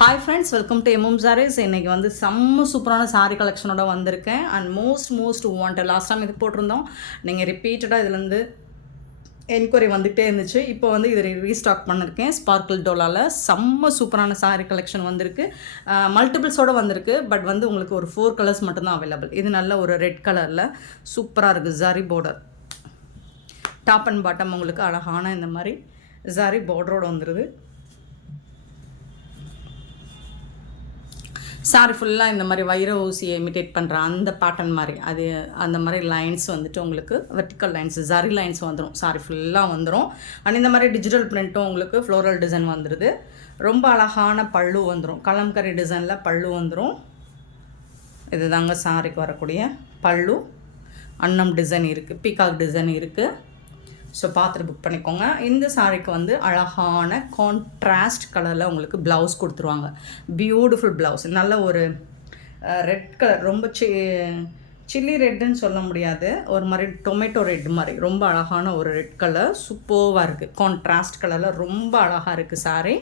Hi friends, welcome to MM sarees. இன்றைக்கி வந்து செம்ம சூப்பரான சாரீ கலெக்ஷனோட வந்திருக்கேன். And most wanted last time இது போட்டிருந்தோம். நீங்கள் ரிப்பீட்டடாக இதுலேருந்து என்கொயரி வந்துகிட்டே இருந்துச்சு. இப்போ வந்து இதை ரீஸ்டாக் பண்ணியிருக்கேன். ஸ்பார்க்கிள் டோலாவில் செம்ம சூப்பரான சாரீ கலெக்ஷன் வந்திருக்கு. மல்டிபிள்ஸோடு வந்திருக்கு. பட் வந்து உங்களுக்கு ஒரு 4 கலர்ஸ் மட்டும்தான் அவைலபிள். இது நல்ல ஒரு ரெட் கலரில் சூப்பராக இருக்குது. Zari border, top and bottom உங்களுக்கு அழகான இந்த மாதிரி ஜரி பார்டரோடு வந்துடுது. சாரி ஃபுல்லாக இந்த மாதிரி வைர ஊசியை இமிட்டேட் பண்ணுற அந்த பேட்டர்ன் மாதிரி அது அந்த மாதிரி லைன்ஸ் வந்துட்டு உங்களுக்கு வெர்டிக்கல் லைன்ஸ் ஜரி லைன்ஸ் வந்துடும். சாரி ஃபுல்லாக வந்துடும். அண்ட் இந்த மாதிரி டிஜிட்டல் பிரிண்ட்டும் உங்களுக்கு ஃப்ளோரல் டிசைன் வந்துடுது. ரொம்ப அழகான பல்லு வந்துடும். கலம்கரி டிசைனில் பல்லு வந்துடும். இது தாங்க சாரிக்கு வரக்கூடிய பல்லு. அன்னம் டிசைன் இருக்குது, பீகாக் டிசைன் இருக்குது. ஸோ பார்த்துட்டு புக் பண்ணிக்கோங்க. இந்த சாரீக்கு வந்து அழகான கான்ட்ராஸ்ட் கலரில் உங்களுக்கு ப்ளவுஸ் கொடுத்துருவாங்க. Beautiful blouse. நல்ல ஒரு ரெட் கலர், ரொம்ப சில்லி ரெட்டுன்னு சொல்ல முடியாது, ஒரு மாதிரி டொமேட்டோ ரெட் மாதிரி ரொம்ப அழகான ஒரு ரெட் கலர் சூப்பராக இருக்குது. கான்ட்ராஸ்ட் கலரில் ரொம்ப அழகாக இருக்குது சாரீ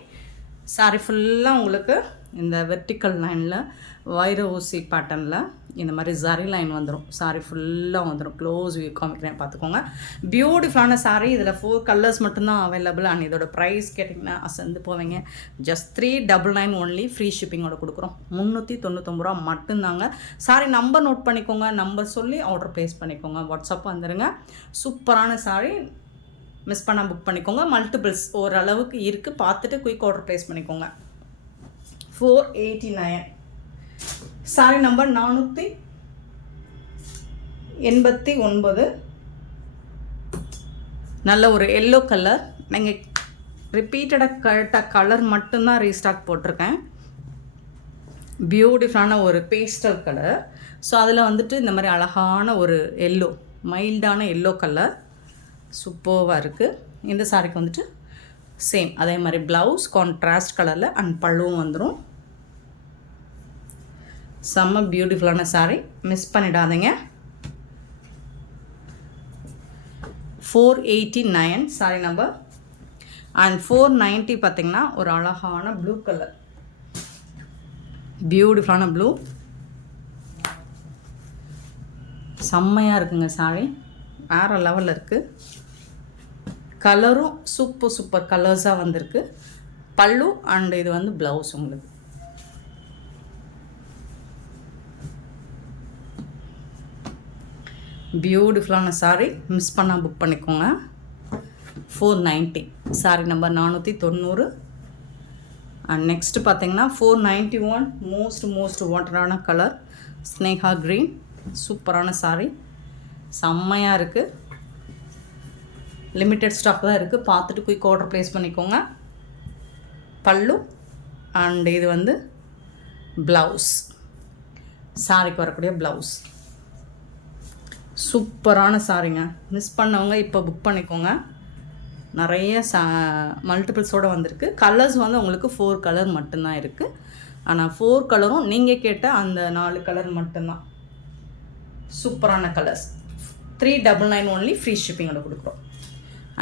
ஃபுல்லாக உங்களுக்கு இந்த வெர்டிக்கல் லைனில் வைர ஊசி பேட்டர்னில் இந்த மாதிரி ஜரி லைன் வந்துடும். சாரீ ஃபுல்லாக வந்துடும். க்ளோஸ் வியூ காமிக்கிறேன், பார்த்துக்கோங்க. பியூட்டிஃபுல்லான சாரீ. இதில் 4 கலர்ஸ் மட்டும்தான் அவைலபிள். அண்ட் இதோட ப்ரைஸ் கேட்டிங்கன்னா அசந்து போவீங்க. Just 399 only. ஃப்ரீ ஷிப்பிங்கோட கொடுக்குறோம். 399 ரூபா மட்டும்தாங்க. சாரீ நம்பர் நோட் பண்ணிக்கோங்க. நம்பர் சொல்லி ஆர்டர் ப்ளேஸ் பண்ணிக்கோங்க. வாட்ஸ்அப் வந்துடுங்க. சூப்பரான சாரீ, மிஸ் பண்ணால் புக் பண்ணிக்கோங்க. மல்டிபிள்ஸ் ஓரளவுக்கு இருக்குது, பார்த்துட்டு குயிக் ஆர்டர் ப்ளேஸ் பண்ணிக்கோங்க. 489 சாரி நம்பர் 489. நல்ல ஒரு எல்லோ கலர். நீங்கள் ரிப்பீட்டடாக கரெக்ட கலர் மட்டும்தான் ரீஸ்டாக் போட்டிருக்கேன். பியூட்டிஃபுல்லான ஒரு பேஸ்டல் கலர். ஸோ அதில் வந்துட்டு இந்த மாதிரி அழகான ஒரு எல்லோ, மைல்டான எல்லோ கலர் சூப்பராக இருக்குது. இந்த சாரிக்கு வந்துட்டு சேம் அதே மாதிரி ப்ளவுஸ் கான்ட்ராஸ்ட் கலரில் அண்ட் பல்லுவும் வந்துடும். செம்ம பியூட்டிஃபுல்லான சாரீ, மிஸ் பண்ணிடாதீங்க. 489 சாரி நம்பர். அண்ட் 490 பார்த்திங்கன்னா ஒரு அழகான ப்ளூ கலர், பியூட்டிஃபுல்லான ப்ளூ. செம்மையாக இருக்குங்க சாரி, வேறு லெவலில் இருக்குது. கலரும் சூப்பர் கலர்ஸாக வந்திருக்கு. பல்லு அண்ட் இது வந்து ப்ளவுஸ் உங்களுக்கு. பியூட்டிஃபுல்லான சாரீ, மிஸ் பண்ணால் புக் பண்ணிக்கோங்க. 490 சாரீ நம்பர் 490. அண்ட் நெக்ஸ்ட்டு பார்த்தீங்கன்னா 491 மோஸ்ட் வாண்டடான கலர் ஸ்னேகா க்ரீன். சூப்பரான சாரீ, செம்மையாக இருக்குது. லிமிட்டட் ஸ்டாக் தான் இருக்குது, பார்த்துட்டு குயிக் ஆர்டர் ப்ளேஸ் பண்ணிக்கோங்க. பல்லு அண்ட் இது வந்து ப்ளவுஸ், சாரிக்கு வரக்கூடிய ப்ளவுஸ். சூப்பரான சாரிங்க, மிஸ் பண்ணவங்க இப்போ புக் பண்ணிக்கோங்க. நிறைய மல்டிபிள்ஸோடு வந்திருக்கு. கலர்ஸ் வந்து உங்களுக்கு 4 கலர் மட்டும்தான் இருக்குது. ஆனால் 4 கலரும் நீங்கள் கேட்ட அந்த 4 கலர் மட்டும்தான். சூப்பரான கலர்ஸ். 399 ஒன்லி. ஃப்ரீ ஷிப்பிங்கோட கொடுக்குறோம்.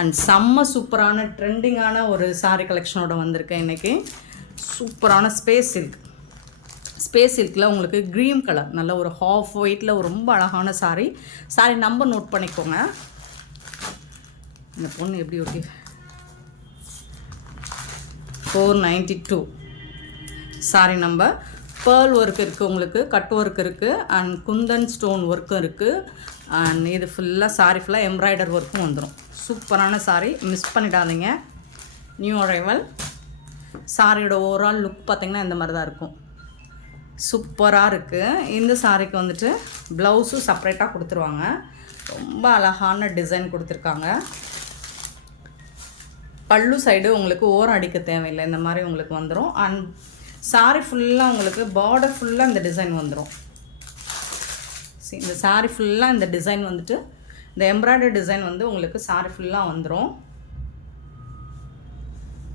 அண்ட் செம்ம சூப்பரான ட்ரெண்டிங்கான ஒரு சாரீ கலெக்ஷனோட வந்திருக்கேன் இன்றைக்கி. சூப்பரான ஸ்பேஸ் சில்கில் உங்களுக்கு க்ரீன் கலர், நல்ல ஒரு ஹாஃப் ஒயிட்டில் ஒரு ரொம்ப அழகான சாரீ நம்பர் நோட் பண்ணிக்கோங்க. இந்த பொண்ணு எப்படி okay 492 sari number. Pearl work இருக்குது உங்களுக்கு, கட் ஒர்க் இருக்குது அண்ட் குந்தன் ஸ்டோன் ஒர்க்கும் இருக்குது. அண்ட் இது ஃபுல்லாக சாரீ ஃபுல்லாக எம்ப்ராய்டர் ஒர்க்கும் வந்துடும். சூப்பரான சாரீ, மிஸ் பண்ணிடாதீங்க. New arrival. சாரியோட ஓவரால் லுக் பார்த்திங்கன்னா இந்த மாதிரி தான் இருக்கும். சூப்பராக இருக்குது. இந்த சாரீக்கு வந்துட்டு ப்ளவுஸும் செப்ரேட்டாக கொடுத்துருவாங்க. ரொம்ப அழகான டிசைன் கொடுத்துருக்காங்க. பல்லு சைடு உங்களுக்கு ஓரம் அடிக்க தேவையில்லை, இந்த மாதிரி உங்களுக்கு வந்துடும். அண்ட் சாரீ ஃபுல்லாக உங்களுக்கு பார்டர் ஃபுல்லாக இந்த டிசைன் வந்துடும். இந்த சாரீ ஃபுல்லாக இந்த டிசைன் வந்துட்டு இந்த எம்ப்ராய்டரி டிசைன் வந்து உங்களுக்கு சாரீ ஃபுல்லாக வந்துடும்.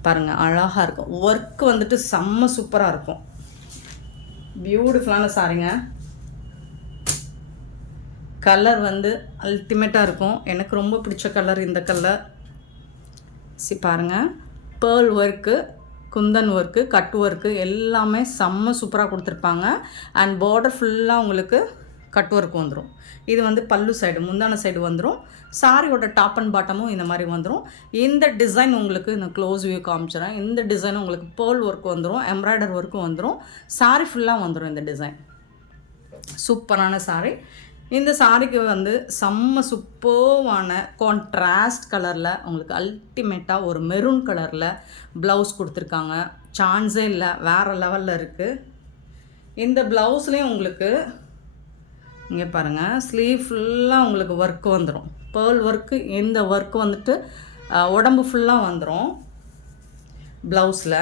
பாருங்கள், அழகாக இருக்கும். ஒர்க் வந்துட்டு செம்ம சூப்பராக இருக்கும். பியூட்டிஃபுல்லான சாரீங்க. கலர் வந்து அல்டிமேட்டாக இருக்கும். எனக்கு ரொம்ப பிடிச்ச கலர் இந்த கலர். பாருங்கள், pearl work Kundan work, cut work எல்லாமே செம்ம சூப்பராக கொடுத்துருப்பாங்க. அண்ட் பார்டர் ஃபுல்லாக உங்களுக்கு கட் ஒர்க் வந்துடும். இது வந்து பல்லு சைடு, முந்தான சைடு வந்துடும். சாரியோட டாப் அண்ட் பாட்டமும் இந்த மாதிரி வந்துடும். இந்த டிசைன் உங்களுக்கு நான் க்ளோஸ் வியூ காமிச்சிடறேன். இந்த டிசைன் உங்களுக்கு பேர்ல் ஒர்க் வந்துடும், எம்ப்ராய்டர் ஒர்க்கும் வந்துடும். சாரி ஃபுல்லாக வந்துடும் இந்த டிசைன். சூப்பரான சாரி. இந்த சாரிக்கு வந்து செம்ம சூப்பர்வான கான்ட்ராஸ்ட் கலரில் உங்களுக்கு அல்டிமேட்டாக ஒரு மெரூன் கலரில் ப்ளவுஸ் கொடுத்துருக்காங்க. சான்ஸே இல்லை, வேறு லெவலில் இருக்குது. இந்த ப்ளவுஸ்லேயும் உங்களுக்கு இங்கே பாருங்கள், ஸ்லீவ் ஃபுல்லாக உங்களுக்கு ஒர்க்கு வந்துடும், பேர்ல் ஒர்க்கு. இந்த ஒர்க்கு வந்துட்டு உடம்பு ஃபுல்லாக வந்துடும் ப்ளவுஸில்.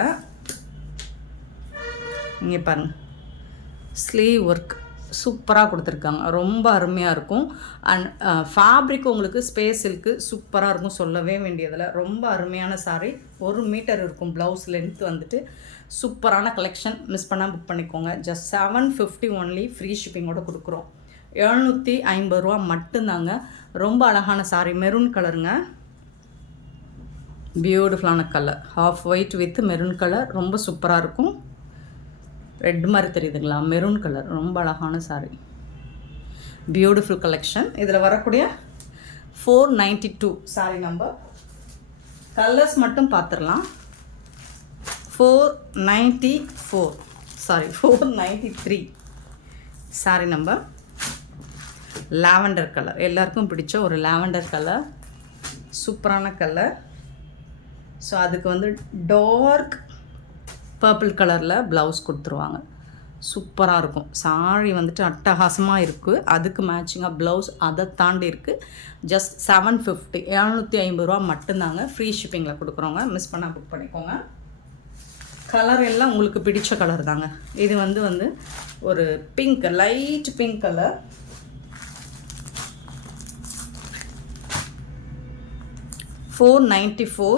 இங்கே பாருங்கள், ஸ்லீவ் ஒர்க் சூப்பராக கொடுத்துருக்காங்க, ரொம்ப அருமையாக இருக்கும். அண்ட் ஃபேப்ரிக் உங்களுக்கு ஸ்பேஸ் சில்க்கு சூப்பராக இருக்கும், சொல்லவே வேண்டியதில். ரொம்ப அருமையான சாரீ. 1 மீட்டர் இருக்கும் ப்ளவுஸ் லென்த் வந்துட்டு. சூப்பரான கலெக்ஷன், மிஸ் பண்ணால் புக் பண்ணிக்கோங்க. ஜஸ்ட் 750 ஒன்லி, ஃப்ரீ ஷிப்பிங்கோடு கொடுக்குறோம். 750 ரூபா மட்டும்தாங்க. ரொம்ப அழகான சாரீ, மெரூன் கலருங்க, பியூட்டிஃபுல்லான colour, half white with maroon colour, ரொம்ப சூப்பராக இருக்கும். ரெட் மாதிரி தெரியுதுங்களா, மெரூன் கலர், ரொம்ப அழகான சாரீ, பியூட்டிஃபுல் கலெக்ஷன். இதில் வரக்கூடிய 492 சாரீ நம்பர். கலர்ஸ் மட்டும் பார்த்துடலாம். 493 சாரீ நம்பர். லாவெண்டர் கலர், எல்லாருக்கும் பிடிச்ச ஒரு லாவெண்டர் கலர், சூப்பரான கலர். ஸோ அதுக்கு வந்து டார்க் பர்பிள் கலரில் ப்ளவுஸ் கொடுத்துருவாங்க. சூப்பராக இருக்கும் சாரீ வந்துட்டு, அட்டகாசமாக இருக்குது. அதுக்கு மேட்சிங்காக ப்ளவுஸ் அதை தாண்டி இருக்குது. ஜஸ்ட் 750, 750 ரூபா மட்டும்தாங்க. ஃப்ரீ ஷிப்பிங்கில் கொடுக்குறோங்க, மிஸ் பண்ணால் புக் பண்ணிக்கோங்க. கலர் எல்லாம் உங்களுக்கு பிடிச்ச கலர் தாங்க. இது வந்து ஒரு பிங்க், லைட் பிங்க் கலர். 494.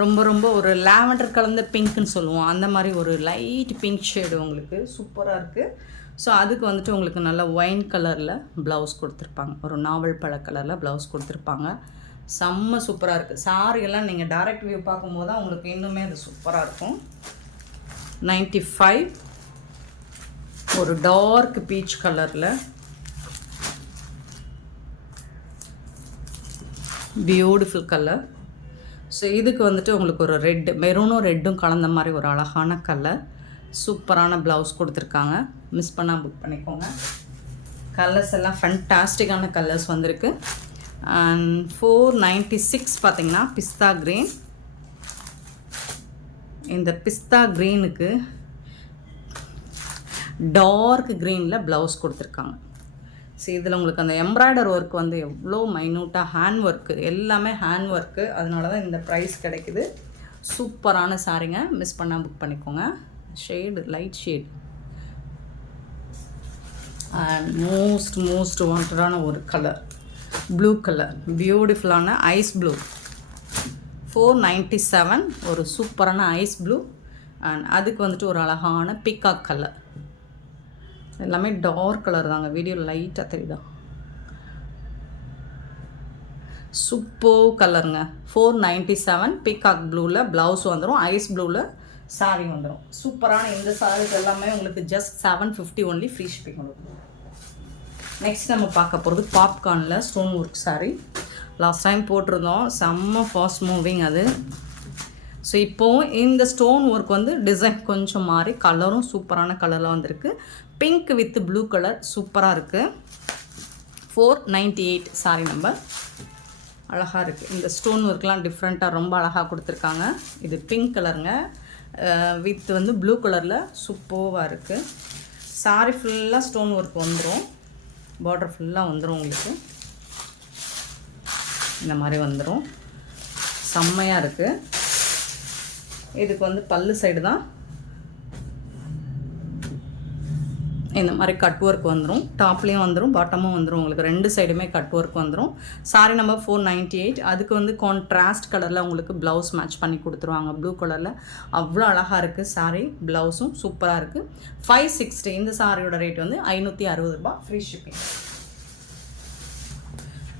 ரொம்ப ஒரு லாவெண்டர் கலந்த பிங்க்னு சொல்லுவோம், அந்த மாதிரி ஒரு லைட் பிங்க் ஷேடு உங்களுக்கு சூப்பராக இருக்குது. ஸோ அதுக்கு வந்துட்டு உங்களுக்கு நல்ல ஒயின் கலரில் ப்ளவுஸ் கொடுத்துருப்பாங்க, ஒரு நாவல் பழ கலரில் ப்ளவுஸ் கொடுத்துருப்பாங்க. செம்ம சூப்பராக இருக்குது. சாரியெல்லாம் நீங்கள் டைரக்ட் வியூ பார்க்கும்போது தான் உங்களுக்கு இன்னுமே அது சூப்பராக இருக்கும். 95, ஒரு டார்க் பீச் கலரில் பியூட்டிஃபுல் கலர். ஸோ இதுக்கு வந்துட்டு உங்களுக்கு ஒரு ரெட், மெரூனும் ரெட்டும் கலந்த மாதிரி ஒரு அழகான கலர், சூப்பரான ப்ளவுஸ் கொடுத்துருக்காங்க. மிஸ் பண்ணால் புக் பண்ணிக்கோங்க. கலர்ஸ் எல்லாம் ஃபண்டாஸ்டிக்கான கலர்ஸ் வந்திருக்கு. அண்ட் 496 பார்த்திங்கன்னா பிஸ்தா க்ரீன். இந்த பிஸ்தா க்ரீனுக்கு டார்க் க்ரீனில் ப்ளவுஸ் கொடுத்துருக்காங்க. ஸோ இதில் உங்களுக்கு அந்த எம்ப்ராய்டர் ஒர்க் வந்து எவ்வளோ மைன்யூட்டாக, ஹேண்ட் ஒர்க்கு, எல்லாமே ஹேண்ட் ஒர்க்கு. அதனால தான் இந்த ப்ரைஸ் கிடைக்குது. சூப்பரான சாரீங்க, மிஸ் பண்ணால் புக் பண்ணிக்கோங்க. Shade light shade and most வாண்டடான ஒரு கலர், ப்ளூ கலர், பியூட்டிஃபுல்லான ஐஸ் ப்ளூ. 497, ஒரு சூப்பரான ஐஸ் ப்ளூ. அண்ட் அதுக்கு வந்துட்டு ஒரு அழகான பீகாக் கலர். எல்லாமே டார்க் கலர் தாங்க, வீடியோ லைட்டாக தெரியுதா, சூப்பர் கலருங்க. 497 பீகாக் ப்ளூவில் ப்ளவுஸ் வந்துடும், ஐஸ் ப்ளூவில் சாரீ வந்துடும். சூப்பரான இந்த சாரீஸ் எல்லாமே உங்களுக்கு ஜஸ்ட் 750 ஒன்லி, ஃப்ரீ ஷிப்பிங் கொடுக்கும். நெக்ஸ்ட் நம்ம பார்க்க போகிறது பாப்கார்னில் stone work sari. Last time போட்டிருந்தோம், செம்ம ஃபாஸ்ட் மூவிங் அது. ஸோ இப்போது இந்த ஸ்டோன் ஒர்க் வந்து டிசைன் கொஞ்சம் மாறி கலரும் சூப்பரான கலரில் வந்திருக்கு. பிங்க் வித் ப்ளூ கலர் சூப்பராக இருக்குது. 498 சாரி நம்பர். அழகாக இருக்குது. இந்த ஸ்டோன் ஒர்க்லாம் டிஃப்ரெண்ட்டாக ரொம்ப அழகாக கொடுத்துருக்காங்க. இது பிங்க் கலருங்க வித் வந்து ப்ளூ கலரில் சூப்பராக இருக்குது. சாரி ஃபுல்லாக ஸ்டோன் ஒர்க் வந்துடும், பார்டர் ஃபுல்லாக வந்துடும் உங்களுக்கு, இந்த மாதிரி வந்துடும். செம்மையாக இருக்குது. இதுக்கு வந்து பல்லு சைடு தான் இந்த மாதிரி கட் ஒர்க் வந்துடும், டாப்லேயும் வந்துடும், பாட்டமும் வந்துடும். உங்களுக்கு 2 சைடுமே கட் ஒர்க் வந்துடும். Sorry number 498. அதுக்கு வந்து கான்ட்ராஸ்ட் கலரில் உங்களுக்கு ப்ளவுஸ் மேட்ச் பண்ணி கொடுத்துருவாங்க, ப்ளூ கலரில். அவ்வளோ அழகாக இருக்குது சாரி, ப்ளவுஸும் சூப்பராக இருக்குது. 560. இந்த சாரியோட ரேட் வந்து 560 ரூபாய், ஃப்ரீ ஷிப்பிங்.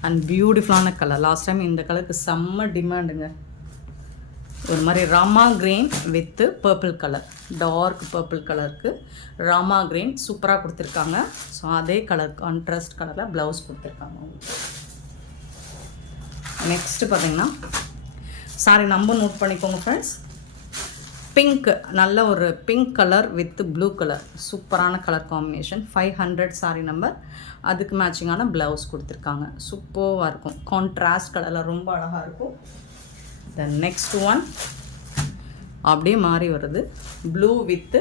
அண்ட் பியூட்டிஃபுல்லான கலர். லாஸ்ட் டைம் இந்த கலருக்கு செம்ம டிமாண்டுங்க. ஒரு மாதிரி Rama green with purple colour, dark purple கலருக்கு ராமா கிரீன் சூப்பராக கொடுத்துருக்காங்க. ஸோ அதே கலர் கான்ட்ராஸ்ட் கலரில் ப்ளவுஸ் கொடுத்துருக்காங்க உங்களுக்கு. நெக்ஸ்ட்டு பார்த்தீங்கன்னா சாரி நம்பர் நோட் பண்ணிக்கோங்க ஃப்ரெண்ட்ஸ். பிங்க், நல்ல ஒரு pink colour with blue colour, சூப்பரான கலர் காம்பினேஷன். 500 sorry number. அதுக்கு மேட்சிங்கான ப்ளவுஸ் கொடுத்துருக்காங்க. சூப்பராக இருக்கும், கான்ட்ராஸ்ட் கலரில் ரொம்ப அழகாக இருக்கும். த நெக்ஸ்ட் ஒன் அப்படியே மாறி வருது, ப்ளூ வித்து,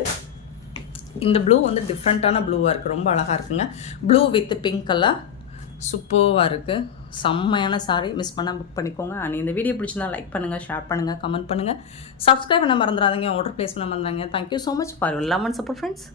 இந்த ப்ளூ வந்து டிஃப்ரெண்ட்டான ப்ளூவாக இருக்குது, ரொம்ப அழகாக இருக்குங்க. ப்ளூ வித் பிங்க் கலர் சூப்பராக இருக்குது. செம்மையான சாரி, மிஸ் பண்ணால் புக் பண்ணிக்கோங்க. அண்ட் இந்த வீடியோ பிடிச்சிருந்தா லைக் பண்ணுங்கள், ஷேர் பண்ணுங்கள், கமெண்ட் பண்ணுங்கள், சப்ஸ்கிரைப் பண்ண மறந்துடாதீங்க, ஆர்டர் ப்ளேஸ் பண்ண மறந்துடாதீங்க. Thank you so much for your love and support friends.